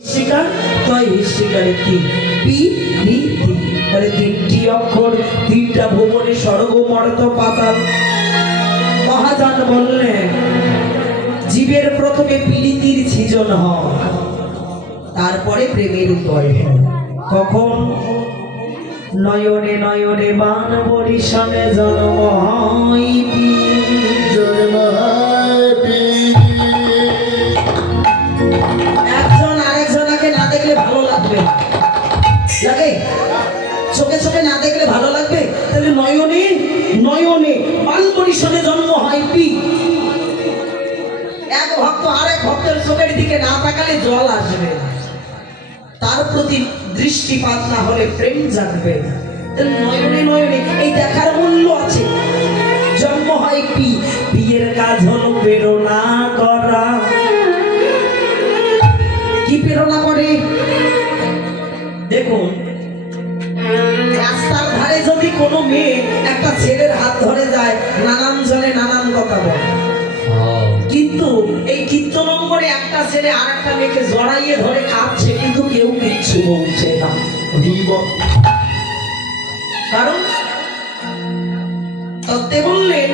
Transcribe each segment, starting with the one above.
শিকার তয় শিকারে কি পি বি তি তাহলে তিনটি অক্ষর তিনটা ভুবনে স্বর্গ মর্ত পাতাল। মহাযান বললেন জীবের প্রথমে পীড়িতির সৃজন হয়, তারপরে প্রেমের উদয় হয়। কখন? নয়নে নয়নে বান বরিশনে জন্ম হয় জন্ম একজন আরেকজনকে না দেখলে ভালো লাগবে লাগে, চোখে চোখে না দেখলে ভালো লাগবে। তাহলে নয়নে নয়নে বান বরিশনে জন্ম হয় পি। এক ভক্ত আরেক ভক্তের চোখের দিকে না তাকালে জল আসবে, তার প্রতি দৃষ্টিপাত না হলে প্রেম জাগবে। নয়নে নয়নে এই দেখার মূল্য আছে। জন্ম হয় পি, বিয়ের কাজ হলো প্রেরণা করা। কি প্রেরণা করে? দেখুন রাস্তার ধারে যদি কোনো মেয়ে একটা ছেলের হাত ধরে যায়, নানান জনে নানান কথা বলে, কিন্তু এই কীর্তনম্বরে একটা ছেলে আর একটা মেয়েকে জড়াইয়ে ধরে কাঁদছে, কিন্তু কেউ কিচ্ছু বলছে না। কারণ তত্ত্বে বললেন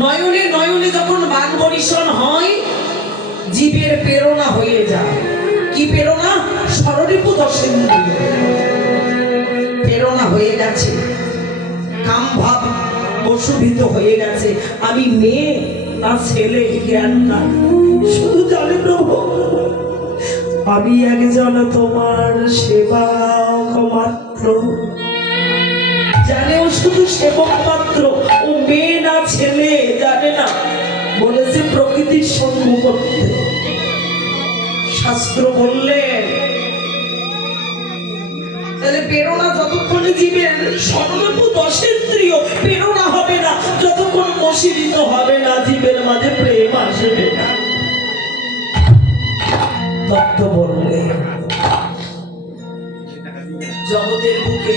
নয়নে নয়নে যখন বান বরিশন হয়, জীবের প্রেরণা হয়ে যায়। কি প্রেরণা? ষড়রিপু দশেন্দ্রিয় প্রেরণা হয়ে গেছে, কাম ভাব বশীভূত হয়ে গেছে। আমি মেয়ে না ছেলে জ্ঞান না, শুধু জানে প্রভু আমি একজন তোমার সেবক মাত্র। জানে ও শুধু সেবক মাত্র, ও মেয়ে না ছেলে জানে না। বলেছে প্রকৃতির সঙ্গ করতে। শাস্ত্র বললেন তাহলে প্রেরণা যতক্ষণে জীবের ষড়রিপু দশেন্দ্রিয় প্রেরণা হবে না, যতক্ষণ বশীভূত হবে না, জীবের মাঝে প্রেম আসবে না। তত্ত্ব বললেন জগতের বুকে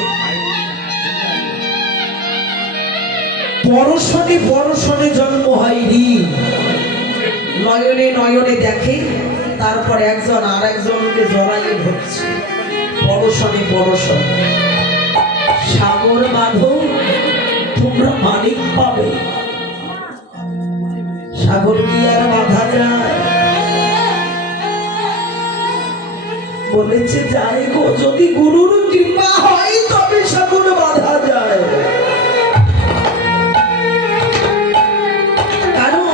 পরশনে পরশনে জন্ম হয় ঋণ। নয়নে নয়নে দেখে, তারপর একজন আর একজনকে জড়াইয়ে ধরছে। পরশনে পরশনে সাগর বাঁধো তোমরা মানিক পাবে। সাগর কি আর বাঁধা যায়? বলেছে যাই গো, যদি গুরুর কৃপা হয় তবে সাগর বাঁধা যায়। কারণ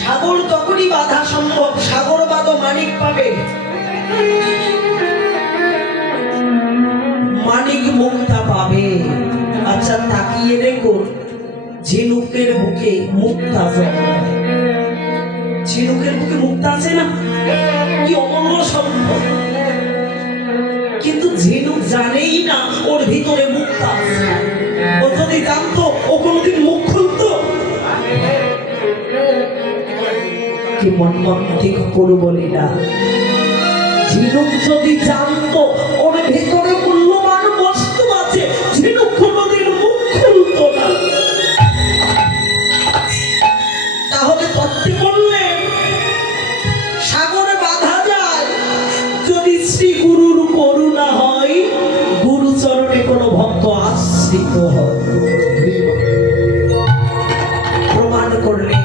সাগর তখনই বাঁধা সম্ভব, সাগর বাঁধো মানিক পাবে। মানিক মুক্তা পাবে। আচ্ছা তাকিয়ে দেখো ঝিনুকের বুকে মুক্তা জন্মায়। ঝিনুকের বুকে মুক্তা আছে না, কি অমূল্য সম্পদ। কিন্তু ঝিনুক জানেই না ওর ভিতরে মুক্তা আছে। ও যদি জানতো ও কোনোদিন মুখ খুলতো? কি মর্মান্তিক করবলি না। ঝিনুক যদি জানতো ওর ভিতরে মূল্যবান বস্তু আছে, ঝিনুক কোনোদিন মুখ খুলতো না। তাহলে তত্ত্বে বললেন সাগরে বাঁধা যায় যদি শ্রী গুরুর করুণা হয়, গুরু চরণে কোনো ভক্ত আশ্রিত হয়। প্রমাণ করলে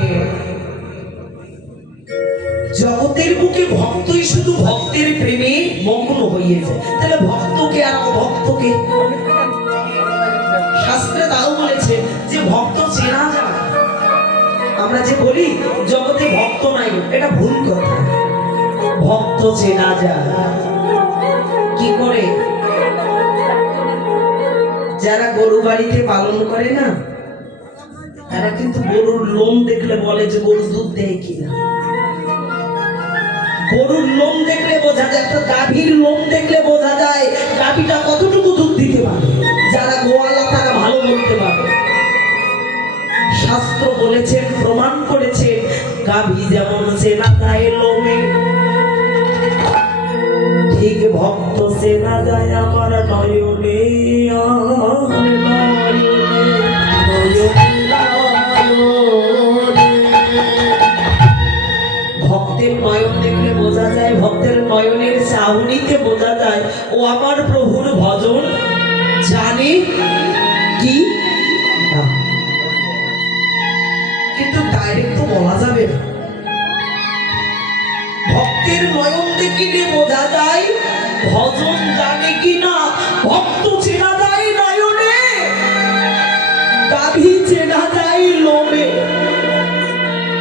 জগতের বুকে ভক্তই শুধু ভক্তের প্রেমে মগ্ন হয়ে যায়। তাহলে ভক্তকে আর অভক্তকে? শাস্ত্রে তাও বলেছে যে ভক্ত চেনা যায়। আমরা যে বলি জগতে ভক্ত নাই, এটা ভুল কথা। ভক্ত চেনা যায় কি করে? যারা গরু বাড়িতে পালন করে না, তারা কিন্তু গরুর লোম দেখলে বলে যে গরু দুধ দেয় কিনা। গরুর লোম দেখলে বোঝা যায়, একটা গাভীর লোম দেখলে বোঝা যায় গাভীটা কতটুকু দুধ দিতে পারে। যারা গোয়ালা তারা ভালো বলতে পারে। শাস্ত্র বলেছেন, প্রমাণ করেছেন, গাভী যেমন চেনা যায় লোমে, ঠিক ভক্ত চেনা যায় আমার নয়নে। ভক্তের নয়নে নয়ন দেখলে বোঝা যায়, ভক্তের নয়নের চাহনিতে বোঝা যায় ও আমার প্রভুর ভজন জানে কি না। কিন্তু ডাইরেক্ট তো বলা যাবে না। ভক্তের নয়ন দেখলে বোঝা যায় ভজন জানে কি না। ভক্ত চেনা যায় নয়নে, গাভী চেনা যায় লোমে।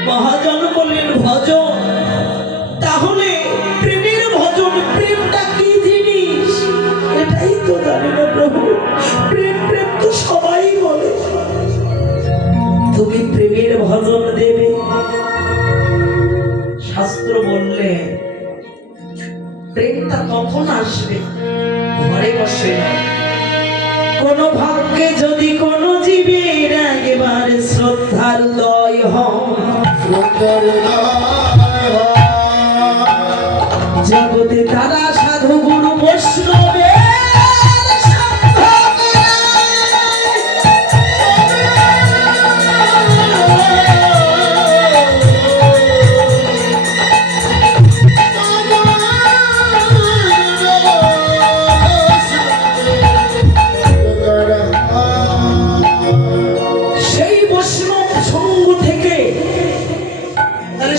মহাজন বললেন ভজন, তাহলে প্রেমের ভজন, প্রেমটা কি জিনিস এটাই তো জানি না প্রভু। প্রেম প্রেম তো সবাই বলে, তুমি প্রেমের ভজন দেবে। শাস্ত্র বললে প্রেমটা তখন আসবে ঘরে বসে না। কোন ভাগ্যে যদি কোন জীবের একবার শ্রদ্ধার উদয় হয়, জগতে তারা সাধু গুরু বৈষ্ণবে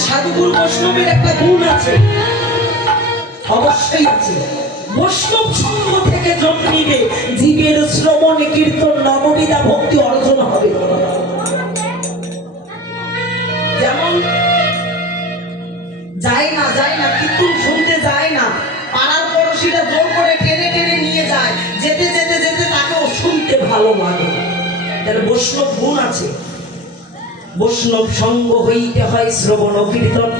সাধুগুরু বৈষ্ণবের একটা গুণ আছে, অবশ্যই আছে। বৈষ্ণব সঙ্গ থেকে জন্মিবে জীবের শ্রবণ কীর্তন নববিধা ভক্তি অর্জন হবে। যেমন যায় না কীর্তন শুনতে যায় না, পাড়ার পড়শিরা জোর করে টেনে টেনে নিয়ে যায়, যেতে যেতে যেতে তাকেও শুনতে ভালো লাগে। তাহলে বৈষ্ণব গুণ আছে। বৈষ্ণব সঙ্গ হইতে হয় শ্রবণ কীর্তন,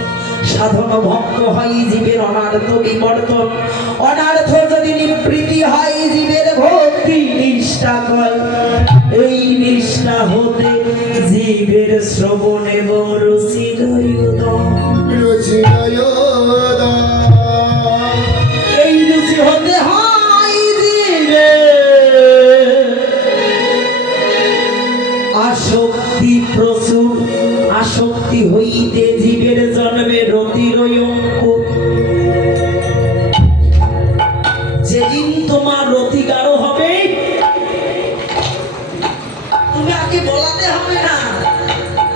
সাধন ভক্ত হয় জীবের অনার্থ বিবর্তন। অনার্থ যদি নিবৃত্তি হয় জীবের ভক্তি নিষ্ঠা কর, এই নিষ্ঠা হতে জীবের শ্রবণ এবং এই রুচি হতে হয় জীবের আসক্তি প্রচুর। আসক্তি হইতে জীবের জন্মে রতির অঙ্ক। যেদিন তোমার রতি গাঢ় হবে, তুমি আগে বলাতে হবে না।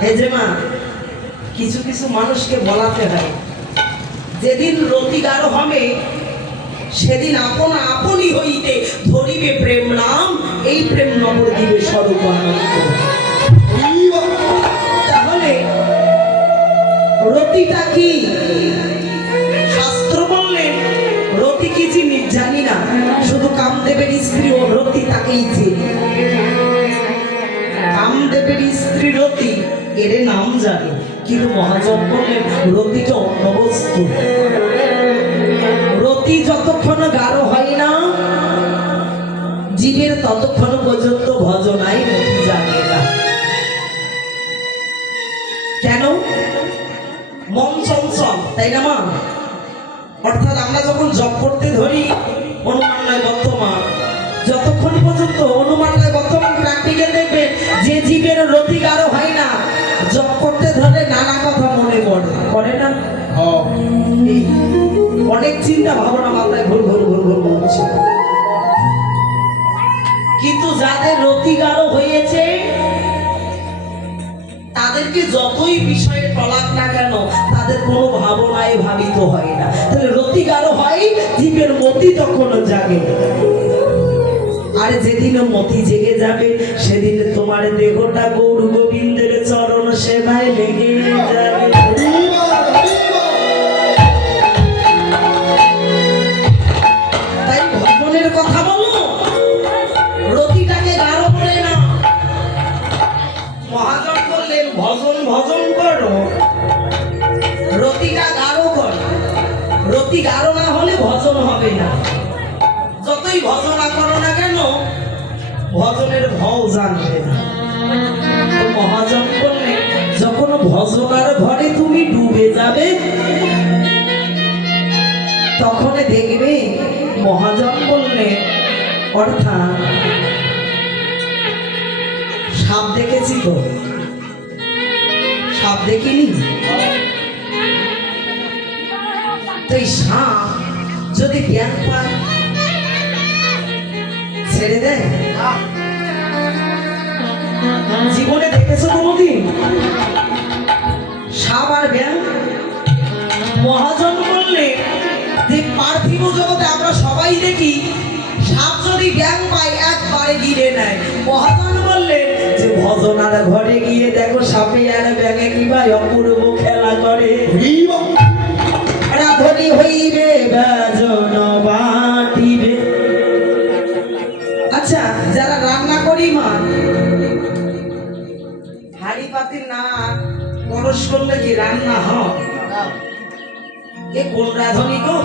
এই যে মা, কিছু কিছু মানুষকে বলাতে হয়। যেদিন রতি গাঢ় হবে সেদিন আপনা আপনি হইতে ধরিবে প্রেম নাম, এই প্রেম নগর দিবে স্বরূপ আনন্দ। তাহলে রতিটা কি? শাস্ত্র বললেন রতি কি জিনিস জানি না, শুধু কামদেবের স্ত্রী ও রতি তাকেই চিনি। কামদেবের স্ত্রী রতি এর নাম জানি, কিন্তু মহাজন বললেন রতিটা অন্য বস্তু। রতি যতক্ষণ গাঢ় হয় না জীবের, ততক্ষণ পর্যন্ত ভজনাই রতি জাগে না। কেন? মন চঞ্চল, তাই না মা? অর্থাৎ আমরা যখন জপ করতে ধরি অনুমান নয় বর্তমান, যতক্ষণ পর্যন্ত অনুমান নয় বর্তমান প্র্যাকটিক্যাল দেখবেন যে জীবের রতি গাঢ় হয় না, জপ করতে ধরে নানা কথা মনে পড়ে না। অনেক চিন্তা ভাবনা মাথায় ঘুর ঘুর ঘুর ঘুর করছে। কিন্তু যাদের রতি গাঢ় হয়েছে তাদেরকে যতই বিষয়ে টলাক না কেন, তাদের কোনো ভাবনায় ভাবিত হয় না। তাহলে রতি গাঢ় হয়, জীবের মতি তখন জাগে। আর যেদিন মতি জেগে যাবে সেদিন তোমার দেহটা গৌর গোবিন্দের চরণ সেবায় লেগে যাবে। তাই ভজনের কথা বলো, রতিটাকে গাঢ় করে না। মহাজন বললেন ভজন ভজন করো, রতিটা গাঢ় করো। রতি গাঢ় না হলে ভজন হবে না। যতই ভজনা করো না কেন, ভজনের ভাও জানবে না। তো মহাজন বললেন যখন ভজনার ঘরে তুমি ডুবে যাবে তখন দেখবে। মহাজন বললেন অর্থাৎ সাপ দেখেছি তো, সাপ দেখিনি? তো এই সাপ যদি জ্ঞান পায় ছেড়ে দেয়? জীবনে দেখেছো কোনোদিন সাপ আর ব্যাং? মহাজন বললে যে পার্থিব জগতে আমরা সবাই দেখি সাপ যদি ব্যাং পায় একবারে গিলে নেয়। মহাজন বললেন যে ভজনার ঘরে গিয়ে দেখো সাপে আর ব্যাঙে কি ভাই অপূর্ব খেলা করে। রাধনি হইবে বাজন বাটিবে। আচ্ছা, যারা রান্না করি মা, হাড়ি পাতি না পরশ করলে কি রান্না হয়? এ কোন রাধনি গো?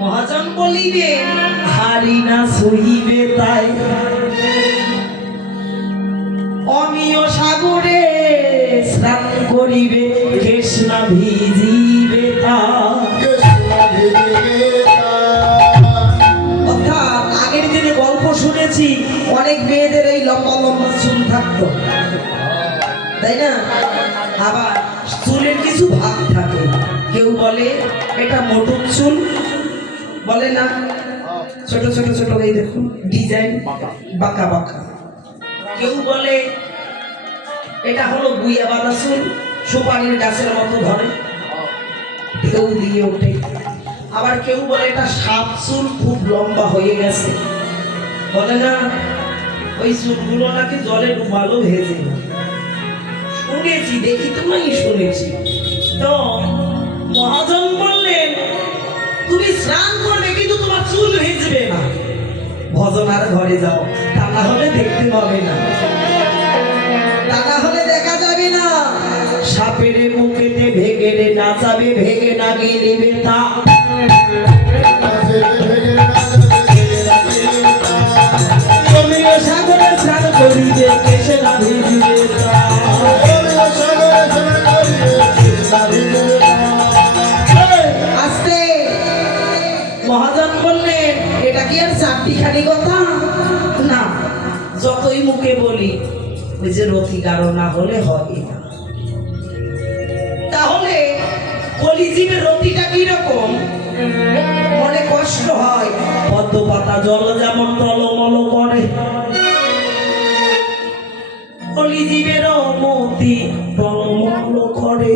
মহাজন বলিবে হারি না সহিবে তাই অমিয় সাগরে স্নান করিবে কৃষ্ণা ভিজিবে অর্থাৎ আগের দিনে গল্প শুনেছি অনেক মেয়েদের এই লম্বা লম্বা চুল থাকতো, তাই না? আবার চুলের কিছু ভাগ থাকে, কেউ বলে এটা মোটর চুল, বলে না ছোট ছোট ছোট এই দেখুন ডিজাইন বাঁকা বাঁকা। কেউ বলে এটা হলো গুইয়া বাঁধা চুল, সুপারির গাছের মতো ধরে, কেউ দিয়ে ওঠে। আবার কেউ বলে এটা সাপ চুল, খুব লম্বা হয়ে গেছে, বলে না ওই চুলগুলো নাকি জলে ডুবালো ভেজে। শুনেছি, দেখি তো নাই, শুনেছি। তো মহাজন বললেন তুমি স্নান করবে কিন্তু তোমার চুল ভিজবে না, ভজনার ঘরে যাও, তা না হলে দেখতে পাবে না, তা না হলে দেখা যাবে না। সাপের মুখেতে ভেগে রে নাচাবে, ভেগে না গিলিবে তা। তুমিও সাগরে স্নান করিবে কেশে না ভিজিবে তা। মহাজন বললেন এটা কি আর চারটি খানি কথা না, যতই মুখে বলি ওই যে রতি গাঢ় না হলে হয় না। তাহলে কলিজীবের রতিটা কি রকম? মনে কষ্ট হয়, পদ্ম পাতা জল যেমন টলমল করে, কলিজীবেরও মতি টলমল করে।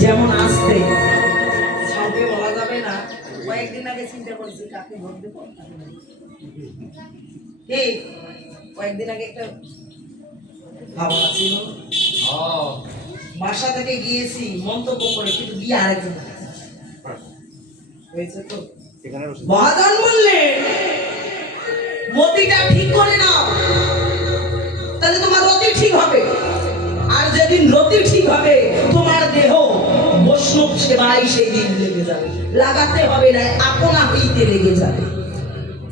যেমন আসতে সাথে বলা যাবে না, কয়েকদিন আগে চিন্তা করছি কাকে ভোট দেব। এই কয়েকদিন আগে একটা ভাবনা ছিল, বাসা থেকে গিয়েছি মন্তব্য করে, কিন্তু গিয়ে আরেকজন হয়েছে। তো মহাজন বললেন মতিটা ঠিক করে নাও, তাহলে তোমার রতি ঠিক হবে। আর যেদিন রতি ঠিক হবে তোমার দেহ বৈষ্ণব সেবাই সেই দিন লেগে যাবে, লাগাতে হবে না, আপনা হইতে লেগে যাবে।